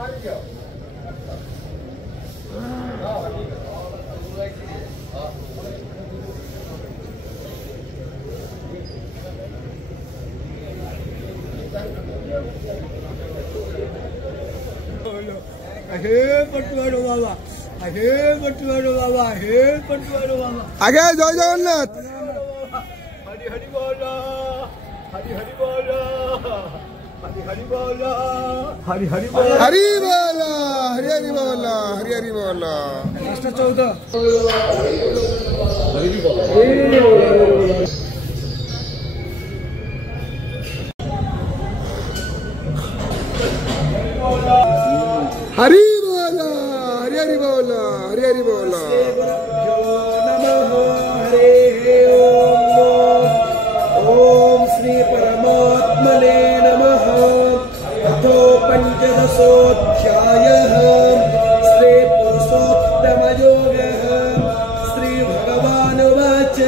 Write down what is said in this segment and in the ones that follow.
आगे जय जगन्नाथ हरि हरि बोला हरि हरि बोला हरि हरि बोला हरि हरि बोला हरि बोला हरि हरि बोला हरि हरि बोला 14 हरि बोला हरि हरि बोला हरि हरि बोला ओम श्री परमात्मने नमः। अथो पंचदशोऽध्यायः श्री पुरुषोत्तमयोगः। श्री भगवानुवाच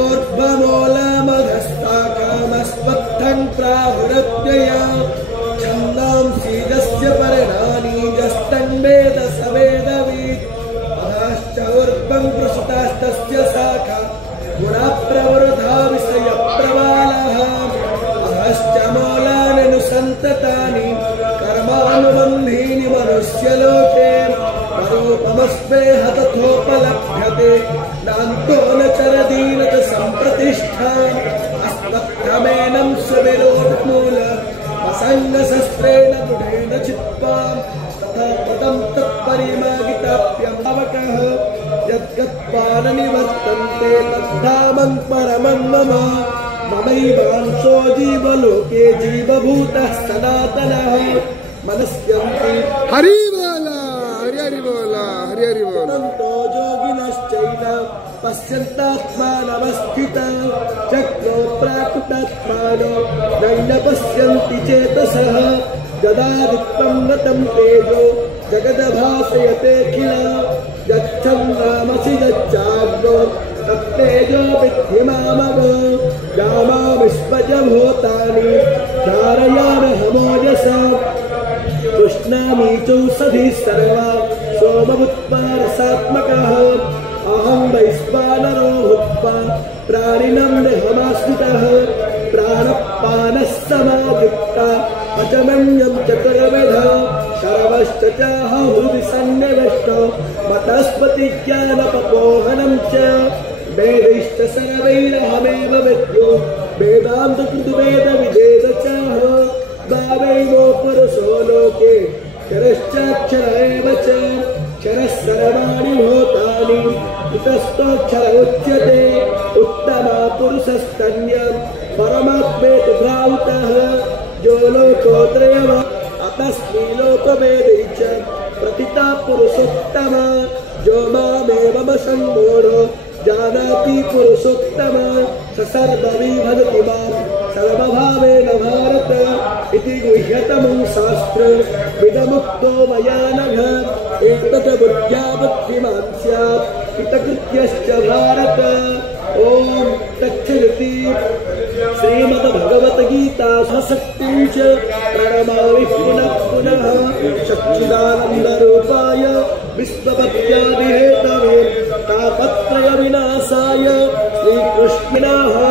ऊर्ध्वमूलमधस्ताकामस्पत्थं प्राहुरत्यया छन्दांसि यस्य पर्णानि यस्तं वेद स वेदवित् अधश्च ऊर्ध्वं प्रसृतास्तस्य शाखा गुणप्रवृद्धा विषयप्रवालः अधश्च मूलान्यनुसन्ततानि कर्मानुबन्धीनि मनुष्यलोके रूपमस्मेह तथोपलभ्यते नान्तो न चरति न च सम्प्रतिष्ठा अस्मत्क्रमेणं सुविरोधमूल असङ्गशस्त्रेण दृढेन चित्वा तथा कृतं तत्परिमागिताप्यं पावकः यद्गत्वा न निवर्तन्ते तद्धामं परमं मम ममैवांशो जीवलोके जीवभूतः सनातनः मनस्यन्ति हरि बोला हरि हरि बोला हरि हरि बोला तो योगिनश्चैव पश्यन्तात्मानवस्थितं चक्रो प्राकृतात्मानो नैन पश्यन्ति चेतसः यदादित्यं गतं तेजो जगद्भासयतेऽखिल यच्छन्दामसि यच्चाग्नो तत्तेजो विद्धि मामवो यामाविश्वजभूतानि धारयामहमोजसा कृष्णामि चौषधिः सर्वा सोममुत्पारसात्मकः अहं वैश्वानरो भूत्वा प्राणिनं देहमाश्रितः प्राणपानः समायुक्ता अचमन्यं चतुर्विधः सर्वश्च चाहुर्हृदि सन्निविष्टो मतस्पतिज्ञानपपोहनं च वेदैश्च सर्वैरहमेव विद्यो वेदान्तकृतवेदविदेव चाह गावैनो पुरुषो लोके क्षरश्चाक्षर एव च क्षरः सर्वाणि भूतानि इतस्तोऽक्षर उच्यते उत्तमा पुरुषस्तन्यं परमात्मेति भ्रान्तः यो लोकोत्रयः अतस्मै लोकवेदै च प्रतिता पुरुषोत्तमा यो मामेवमसम्मूढो जानाति पुरुषोत्तमा स सर्वविभजति मां सर्वभावेन भारत इति गुह्यतमं शास्त्रं विदमुक्तो मया नघ एतत् बुद्ध्या बुद्धिमान् स्यात् हितकृत्यश्च भारत। ओम तत्सदिति श्रीमद्भगवद्गीतासु शक्तिं च प्रणमामि पुनः पुनः सच्चिदानन्दरूपाय विश्ववत्यादिहेतवे तापत्रयविनाशाय श्रीकृष्णाय